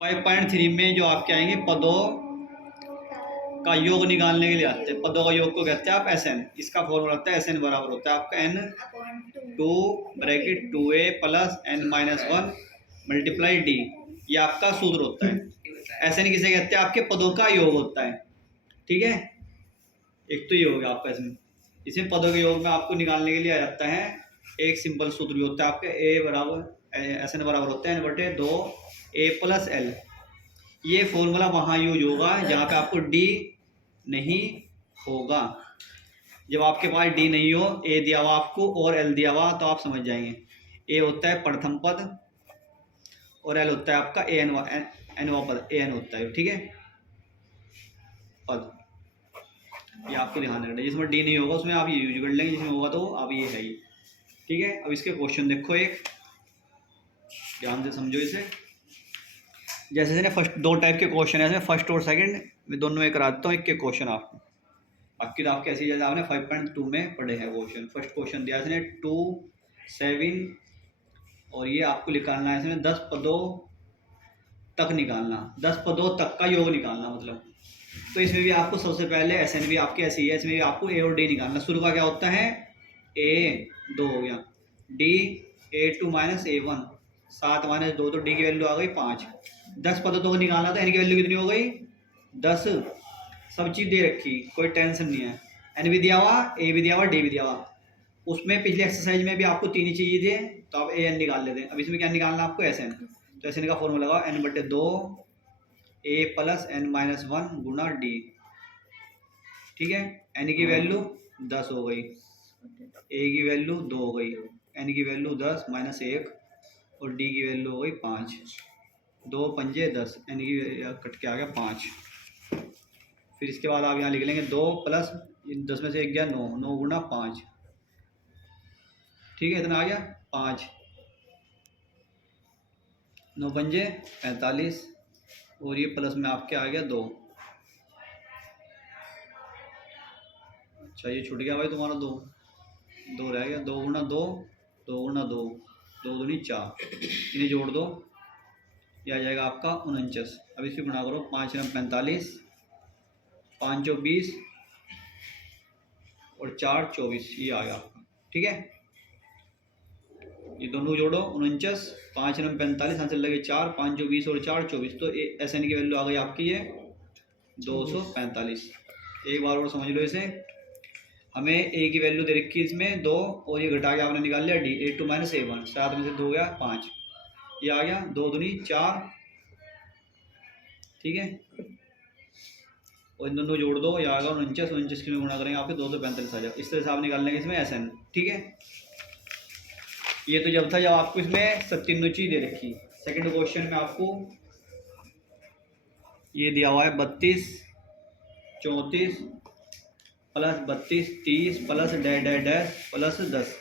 5.3 में जो आपके आएंगे पदों का योग निकालने के लिए आते हैं। पदों का योग को कहते हैं आप एस एन। इसका फॉर्मूला होता है एस एन बराबर होता है आपका n two bracket 2a plus n minus 1 multiply d. ये आपका सूत्र होता है। एस एन किसे कहते हैं? आपके पदों का योग होता है। ठीक है, एक तो ये हो गया आपका इसमें। इसमें पदों के योग में आपको निकालने के लिए आ जाता है एक सिंपल सूत्र भी होता है आपके ए बराबर एस एन बराबर होता है एन बटे 2 ए प्लस एल। ये फॉर्मूला वहाँ यूज होगा जहाँ पे आपको डी नहीं होगा। जब आपके पास डी नहीं हो, ए दिया हुआ आपको और एल दिया हुआ, तो आप समझ जाएंगे। ए होता है प्रथम पद और एल होता है आपका एन पद, ए एन होता है। ठीक है, पद ये आपको ध्यान रखना है। जिसमें डी नहीं होगा उसमें आप ये यूज कर लेंगे, जिसमें होगा तो आप ये है ही। ठीक है, अब इसके क्वेश्चन देखो, एक ध्यान से समझो इसे। जैसे ना फर्स्ट दो टाइप के क्वेश्चन है इसमें, फर्स्ट और सेकंड मैं दोनों में करा देता हूँ एक के क्वेश्चन आपको। बाकी तो आपके ऐसी जैसे आपने 5.2 में पढ़े हैं क्वेश्चन। फर्स्ट क्वेश्चन दिया इसने 2 7 और ये आपको निकालना है इसमें 10 पदों तक निकालना, 10 पदों तक का योग निकालना मतलब। तो इसमें भी आपको सबसे पहले एस एन भी आपकी ऐसी है, इसमें भी आपको ए और डी निकालना। शुरू का क्या होता है? ए 2 हो गया, D A2 minus A1, 7 minus 2 तो डी की वैल्यू आ गई 5। 10 पदों तो निकालना था, एन की वैल्यू कितनी हो गई? 10। सब चीज़ दे रखी, कोई टेंशन नहीं है। एन भी दिया हुआ, ए भी दिया हुआ, डी भी दिया हुआ। उसमें पिछले एक्सरसाइज में भी आपको तीन ही चीज़ें थे, तो आप ए एन निकाल लेते हैं। अब इसमें क्या निकालना आपको? S n. तो एस एन का फॉर्मूला लगाओ एन बटे 2 ए प्लस एन माइनस 1 गुना डी। ठीक है, एन की वैल्यू 10 हो गई, ए की वैल्यू 2 हो गई, एन की वैल्यू 10 माइनस 1 और डी की वैल्यू हो गई 5। 2 पंजे 10, एन की कट के आ गया 5। फिर इसके बाद आप यहाँ लिख लेंगे 2 प्लस 10 में से 1 गया 9, 9 गुना 5। ठीक है, इतना आ गया 5। 9 पंजे 45 और ये प्लस में आपके आ गया 2। अच्छा, ये छूट गया भाई तुम्हारा 2 रह गया। 2 गुना 2, 2 गुना 2, 2 दूनी 4, इन्हें जोड़ दो, यह आ जाएगा आपका 49। अब इसकी गुणा करो, 5 9 45, 5 चौ 20 और 4 24, ये आ गया आपका। ठीक है, ये दोनों जोड़ो 49, 5 9 45, यहाँ से लगे 4, 5 चौ 20 और 4 24, तो एस एन की वैल्यू आ गई आपकी ये 245। एक बार और समझ लो इसे। हमें ए की वैल्यू दे रखी इसमें 2 और ये घटा के आपने निकाल लिया डी। A2 माइनस A1, 7 में से 2 गया 5, ये आ गया 2 दूनी 4। ठीक है, और इन दोनों जोड़ दो, ये आ गया 49। 49 की गुणा करेंगे आपके 245 आ जाएगा। इस तरह से आप निकाल लेंगे इसमें एस एन। ठीक है, ये तो जब था जब आपको इसमें सब तीनों चीज दे रखी। सेकंड क्वेश्चन में आपको ये दिया हुआ है 32 34 plus 32 30 plus dash dash dash plus 10।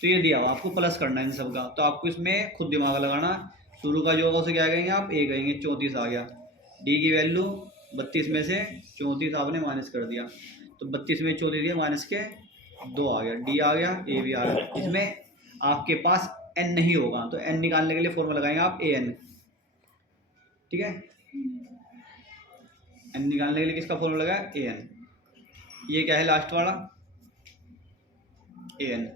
तो ये दिया हुआ आपको प्लस करना है इन सब का, तो आपको इसमें खुद दिमाग लगाना। शुरू का जो होगा उसे क्या कहेंगे आप? ए कहेंगे। 34 आ गया, डी की वैल्यू 32 में से 34 आपने माइनस कर दिया, तो 32 में 34 दिया माइनस के 2 आ गया, डी आ गया, ए भी आ गया। इसमें आपके पास एन नहीं होगा, तो एन निकालने के लिए फॉर्मूला लगाएंगे आप ए एन। ठीक है, एन निकालने के लिए किसका फॉर्मूला लगाया? A N. ये क्या है लास्ट वाला? A N.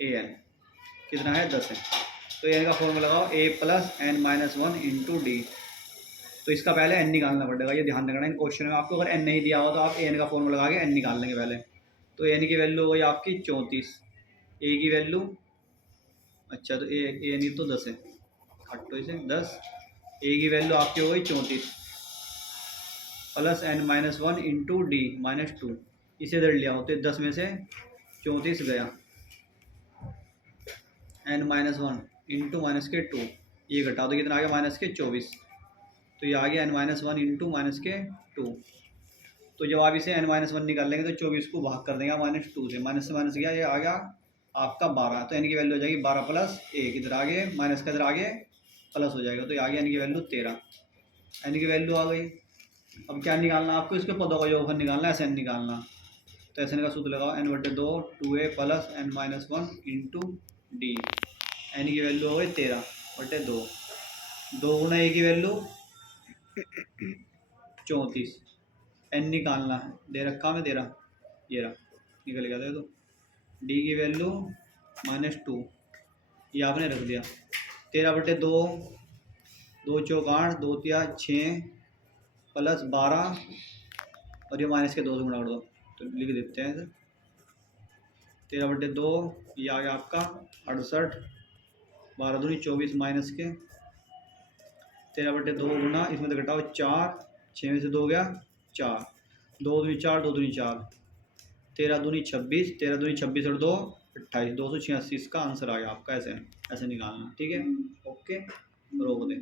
ए एन कितना है? 10 है। तो एन का फॉर्मूला लगाओ a plus n minus 1 into d. तो इसका पहले एन निकालना पड़ेगा, ये ध्यान रखना। इन क्वेश्चन में आपको अगर एन नहीं दिया हो तो आप एन का फॉर्मूला लगा के एन निकाल लेंगे पहले। तो एन की वैल्यू हो गई आपकी 34, ए की वैल्यू, अच्छा तो ए नहीं तो 10 है, हटो इसे 10। ए की वैल्यू आपकी हो गई 34 plus n minus 1 into d minus 2। इसे इधर लिया हो तो 10 में से 34 गया, एन माइनस 1 इंटू माइनस के 2, ये घटा दो, कितना आ गया? माइनस के 24। तो ये आ गया एन माइनस 1 इंटू माइनस के 2। तो जब आप इसे एन माइनस 1 निकाल लेंगे तो 24 को भाग कर देंगे माइनस 2 से, माइनस से माइनस गया, ये आ गया आपका 12। तो एन की वैल्यू हो जाएगी 12 प्लस 1, इधर आगे माइनस का इधर आगे प्लस हो जाएगा, तो ये आ गया एन की वैल्यू 13। एन की वैल्यू आ गई। अब क्या निकालना आपको? इसके पदों का योगफल निकालना है, एस एन निकालना। तो एस एन का सूत्र लगाओ एन बटे 2 2a plus n minus 1 into d. N की वैल्यू हो गई 13 बटे 2। 2 गुना ए की वैल्यू 34, एन निकालना है, दे रखा मैं, दे रहा, ये रहा, निकल गया था। तो डी की वैल्यू -2, ये आपने रख दिया। 13/2, 2 चौक 8, 2 तिया 6 प्लस 12 और ये माइनस के 2 से गुणा कर दो, तो लिख देते हैं। 13/2 ये आ गया आपका 68, 12 दूनी 24 माइनस के 13/2 गुना, इसमें तो घटाओ 4, 6 में से 2 गया 4, 2 दूनी 4, 2 दूनी 4, 13 दूनी 26, 13 दूनी 26 और 2 28, 286 इसका आंसर आ गया आपका। ऐसे ऐसे निकालना, ठीक है। ओके, रोक दें।